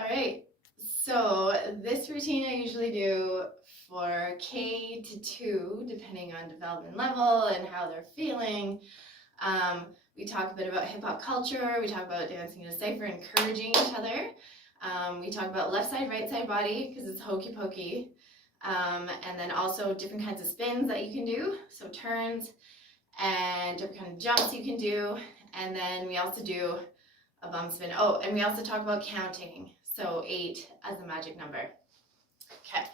All right, so this routine I usually do for K-2, depending on development level and how they're feeling. We talk a bit about hip hop culture, we talk about dancing in a cypher, encouraging each other. We talk about left side, right side body, because it's hokey pokey. And then also different kinds of spins that you can do, so turns and different kind of jumps you can do. And then we also do a bum spin. Oh, and we also talk about counting, so 8 as the magic number. Okay.